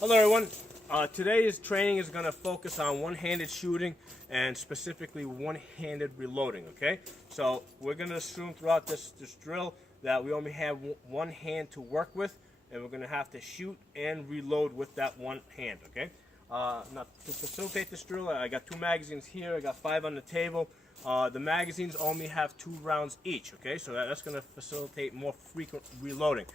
Hello everyone. Today's training is going to focus on one-handed shooting and specifically one-handed reloading, okay? So we're going to assume throughout this drill that we only have one hand to work with, and we're going to have to shoot and reload with that one hand, okay? Now to facilitate this drill, I got 2 magazines here, I got 5 on the table. The magazines only have 2 rounds each, okay? So that's going to facilitate more frequent reloading.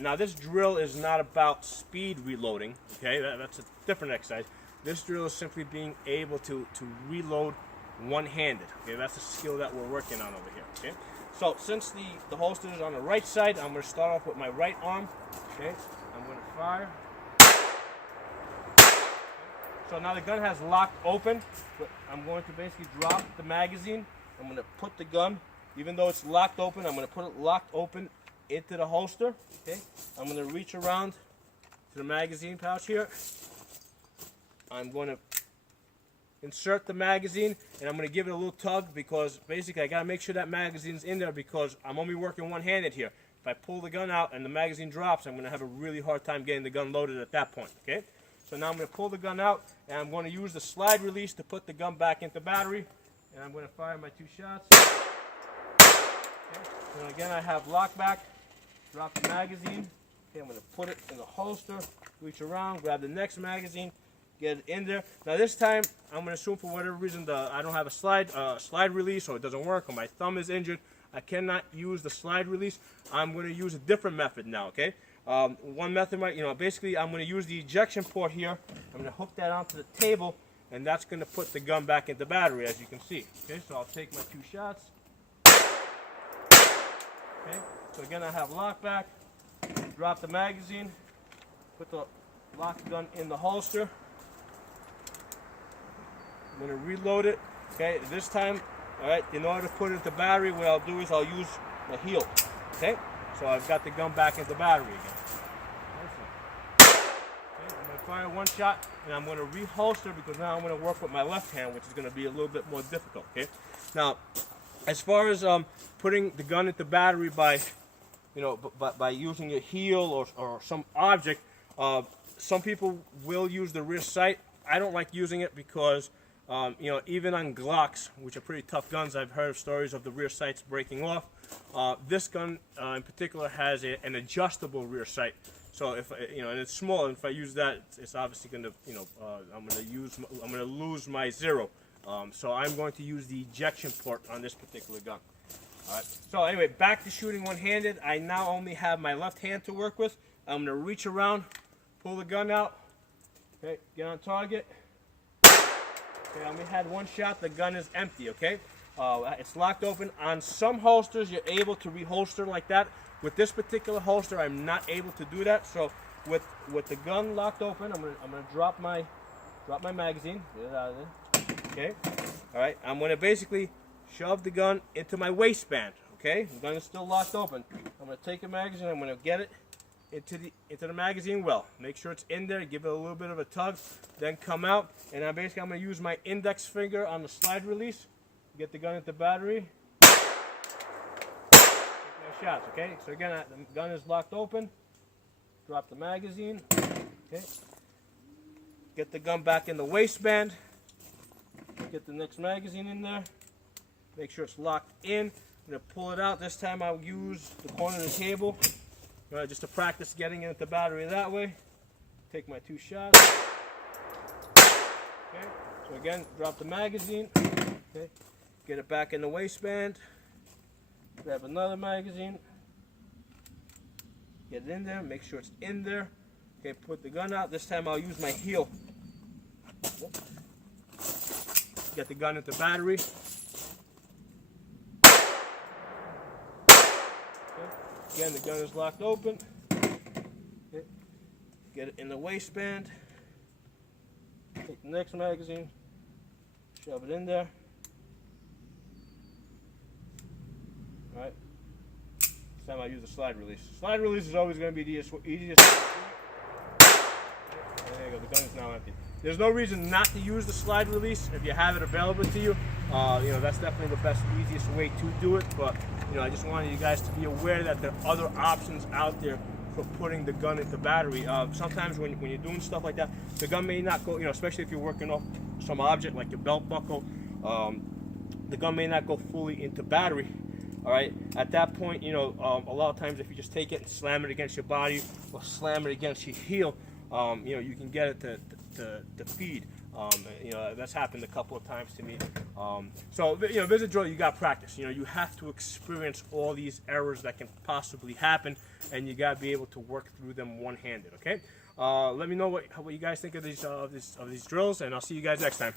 Now this drill is not about speed reloading, okay? That's a different exercise. This drill is simply being able to reload one-handed, okay? That's a skill that we're working on over here, okay? So since the holster is on the right side, I'm going to start off with my right arm, okay? I'm going to fire. So now the gun has locked open, but I'm going to basically drop the magazine. I'm going to put the gun, even though it's locked open, I'm going to put it locked open into the holster, okay? I'm going to reach around to the magazine pouch here. I'm going to insert the magazine, and I'm going to give it a little tug because basically I got to make sure that magazine's in there because I'm only working one-handed here. If I pull the gun out and the magazine drops, I'm going to have a really hard time getting the gun loaded at that point, okay? So now I'm going to pull the gun out, and I'm going to use the slide release to put the gun back into battery, and I'm going to fire my 2 shots. Okay. And again, I have lock back. Drop the magazine. Okay, I'm going to put it in the holster, reach around, grab the next magazine, get it in there. Now this time, I'm going to assume for whatever reason I don't have a slide release, or it doesn't work, or my thumb is injured. I cannot use the slide release. I'm going to use a different method now, okay? One method might, basically I'm going to use the ejection port here. I'm going to hook that onto the table, and that's going to put the gun back into battery, as you can see. Okay, so I'll take my 2 shots. Okay. So again, I have lock back, drop the magazine, put the lock gun in the holster. I'm going to reload it. Okay, this time, all right, in order to put it into battery, what I'll do is I'll use the heel. Okay, so I've got the gun back into battery again. Okay, I'm going to fire 1 shot, and I'm going to reholster because now I'm going to work with my left hand, which is going to be a little bit more difficult. Okay, now as far as putting the gun into battery by using a heel or some object, some people will use the rear sight. I don't like using it because, even on Glocks, which are pretty tough guns, I've heard of stories of the rear sights breaking off. This gun in particular has an adjustable rear sight. So if and it's small, and if I use that, it's obviously going to, I'm going to lose my zero. So I'm going to use the ejection port on this particular gun. All right. So anyway, back to shooting one-handed. I now only have my left hand to work with. I'm going to reach around, pull the gun out, okay, get on target. Okay, I only had 1 shot. The gun is empty, okay? It's locked open. On some holsters, you're able to reholster like that. With this particular holster, I'm not able to do that. So with the gun locked open, I'm gonna drop my magazine. Get it out of there. Okay. All right. I'm gonna basically shove the gun into my waistband. Okay. The gun is still locked open. I'm gonna take a magazine. I'm gonna get it into the magazine well. Make sure it's in there. Give it a little bit of a tug. Then come out, and I'm gonna use my index finger on the slide release. Get the gun into battery. Take my shots. Okay. So again, the gun is locked open. Drop the magazine. Okay. Get the gun back in the waistband. Get the next magazine in there. Make sure it's locked in. I'm going to pull it out. This time I'll use the corner of the table just to practice getting it into battery that way. Take my 2 shots. Okay. So again, drop the magazine. Okay. Get it back in the waistband. Grab another magazine. Get it in there. Make sure it's in there. Okay. Put the gun out. This time I'll use my heel. Get the gun into battery. Okay. Again, the gun is locked open. Okay. Get it in the waistband. Take the next magazine. Shove it in there. Alright. This time I use the slide release. Slide release is always going to be the easiest. There you go, the gun is now empty. There's no reason not to use the slide release if you have it available to you. That's definitely the best, easiest way to do it. But I just wanted you guys to be aware that there are other options out there for putting the gun into battery. Sometimes when you're doing stuff like that, the gun may not go, especially if you're working off some object like your belt buckle, the gun may not go fully into battery. All right, at that point, a lot of times if you just take it and slam it against your body or slam it against your heel, you can get it to feed. That's happened a couple of times to me. So there's a drill. You got practice. You have to experience all these errors that can possibly happen, and you got to be able to work through them one-handed. Okay. Let me know what you guys think of these drills, and I'll see you guys next time.